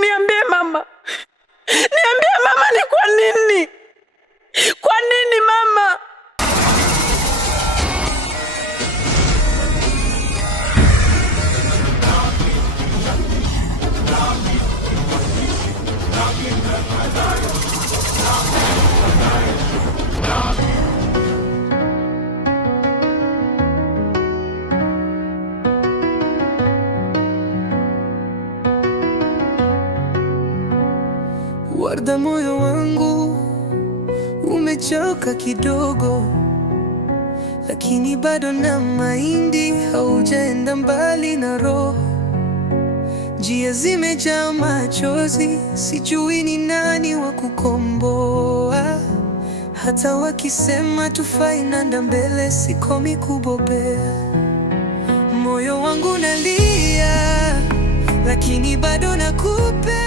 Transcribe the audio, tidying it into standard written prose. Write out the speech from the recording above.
Niambie mama, niambie mama, ni kwa nini? Kwa nini mama? Warda, moyo wangu umechoka kidogo, lakini bado na mahindi, haujaenda mbali na roho. Njia zimejaa machozi, sijui ni nani wa kukomboa. Hata wakisema tufai nanda mbele, sikomi kubobea. Moyo wangu nalia, lakini bado nakupe